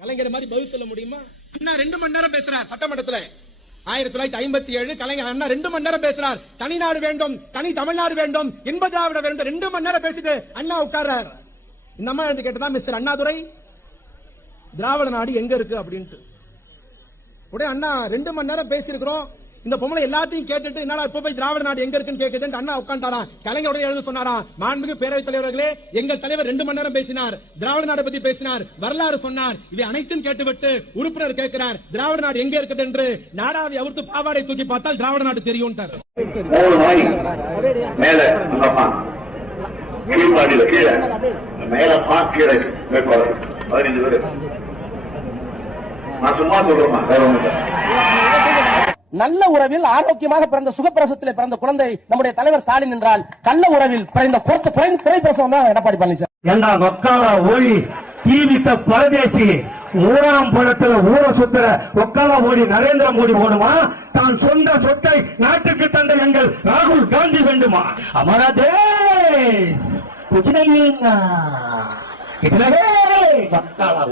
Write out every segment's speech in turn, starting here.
கலைஞர் மாதிரி பதில் சொல்ல முடியுமா? அண்ணா 2 மணி நேரம் பேசுறார் சட்டமன்றத்துல. 1957 கலைஞர் அண்ணா 2 மணி நேரம் பேசுறார். தனிநாடு வேண்டும், தனி தமிழ்நாடு வேண்டும், இன்ப திராவிட வேண்டும். 2 மணி நேரம் பேசிட்டு அண்ணா உட்கார்றார். இந்த அம்மா எழுந்து கேட்டதா, மிஸ்டர் அண்ணாதுரை திராவிட நாடு எங்க இருக்கு அப்படின்ட்டு. உடனே அண்ணா 2 மணி நேரம் பேசியிருக்கிறோம், இந்த பொம்பளை எல்லாத்தையும் கேட்டுட்டு என்னால இப்ப போய் திராவிட நாடு எங்க இருக்குன்னு கேக்குதுன்னு அண்ணா உட்கார்ந்தாராம். கலைஞர் உடனே எழுந்து சொன்னாராம், மாண்புமிகு பேரவைத் தலைவர்களே, எங்கள் தலைவர் 2 மணி நேரம் பேசினார், திராவிட நாடு பத்தி பேசினார், வரலாறு சொன்னார், இவை அனைத்தும் கேட்டுவிட்டு உறுப்பினர் கேட்கிறார் திராவிட நாடு எங்க இருக்குது என்று. நாடாவை அவிர்த்து பாவாடை தூக்கி பார்த்தால் திராவிட நாடு தெரியும். நல்ல உறவில் ஆரோக்கியமாக பிறந்த சுகப்பிரசவத்தில் பிறந்த குழந்தை நம்முடைய தலைவர் ஸ்டாலின் என்றால், கள்ள உறவில் பிறந்த குறைப்பிரசவம் தான் எடப்பாடி பழனிசாமி. தீவித்த பரதேசி ஊராம் பணத்துல ஊர சுத்துற ஒக்கால மோடி நரேந்திர மோடி போடுமா? தான் சொந்த சொத்தை நாட்டுக்கு தந்த எங்கள் ராகுல் காந்தி வேண்டுமா? அமரதே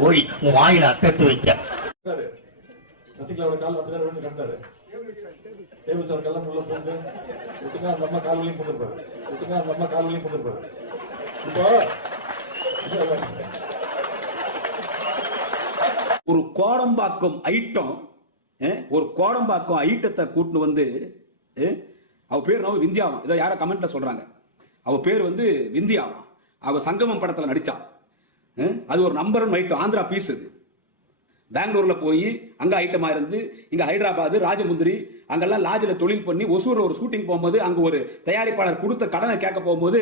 ஓடி வாயில அட்டத்து வைக்க சசிகலாவோட கால் அப்படிதான் விழுந்து கண்டாரு. தேவச்சார் கல்லாம் உள்ள போட்டு விட்டுங்க, அந்த அம்மா கால் வழியும் கொண்டிருப்பாரு. விட்டுங்க, அந்த அம்மா கால் வழியும் கொண்டிருப்பாரு. இப்போ ஒரு கோடம்பாக்கம் ஐட்டம், ஒரு கோடம்பாக்கம் ஐட்டத்தை கூட்டு வந்து, அவ பேர் நம்ம விந்தியாவான். இதை யாரோ கமெண்ட்ல சொல்றாங்க. அவ பேர் வந்து விந்தியாவான். அவ சங்கமம் படத்துல நடிச்சான். அது ஒரு நம்பர் 1 ஐட்டம். ஆந்திரா பீஸ். அது பெங்களூர்ல போய் அங்க ஐட்டமா இருந்து, இங்க ஹைதராபாத் ராஜமுந்திரி அங்கெல்லாம் லாட்ஜில தொழில் பண்ணி ஒசூர்ல ஒரு ஷூட்டிங் போகும்போது அங்க ஒரு தயாரிப்பாளர் கொடுத்த கடனை கேட்க போகும்போது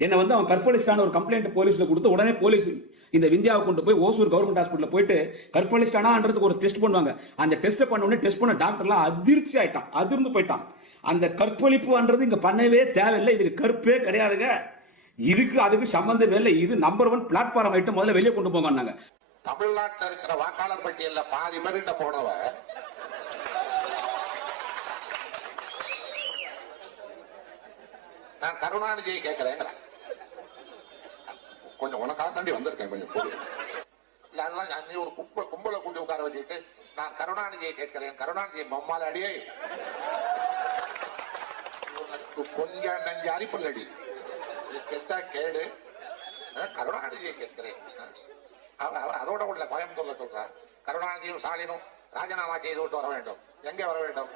என்ன வந்து அவன் கற்பழிச்சிட்டான ஒரு கம்ப்ளைண்ட் போலீஸ்ல கொடுத்து, உடனே போலீஸ் இந்த விந்தியாவை கொண்டு போய் ஓசூர் கவர்மெண்ட் ஹாஸ்பிட்டல் போயிட்டு கற்பழிச்சிட்டானான்றதுக்கு ஒரு டெஸ்ட் பண்ணுவாங்க. அந்த டெஸ்ட் பண்ண உடனே டெஸ்ட் பண்ண டாக்டர்லாம் அதிர்ச்சி ஆயிட்டான், அதிர்ந்து போயிட்டான். அந்த கற்பழிப்புன்றது இங்க பண்ணவே தேவையில்லை, இதுக்கு கற்பே கிடையாதுங்க, இதுக்கு அதுக்கு சம்பந்தமே இல்லை, இது நம்பர் 1 பிளாட்ஃபார்ம் ஐட்டம், முதல்ல வெளியே கொண்டு போங்க. தமிழ்நாட்டில் இருக்கிற வாக்காளர் பட்டியல்ல பாதி பேர்கிட்ட போனவ நான் கருணாநிதியை கேட்கிறேன். கொஞ்சம் உனக்காக தாண்டி வந்திருக்கேன், கொஞ்சம் பொது இல்ல. அதெல்லாம் நீ ஒரு கும்பலை கொண்டு உட்கார வச்சுட்டு நான் கருணாநிதியை கேட்கிறேன், கருணாநிதியை மம்மால அடியே கொஞ்சம் நஞ்சு அரிப்பல் அடி கெட்டா கேடு. கருணாநிதியை கேட்கிறேன். அதோட உள்ள கோயம்புத்தூர்ல சொல்ற கருணாநிதியும் ஸ்டாலினும் ராஜினாமா செய்து விட்டு வர வேண்டும். எங்க வர வேண்டும்?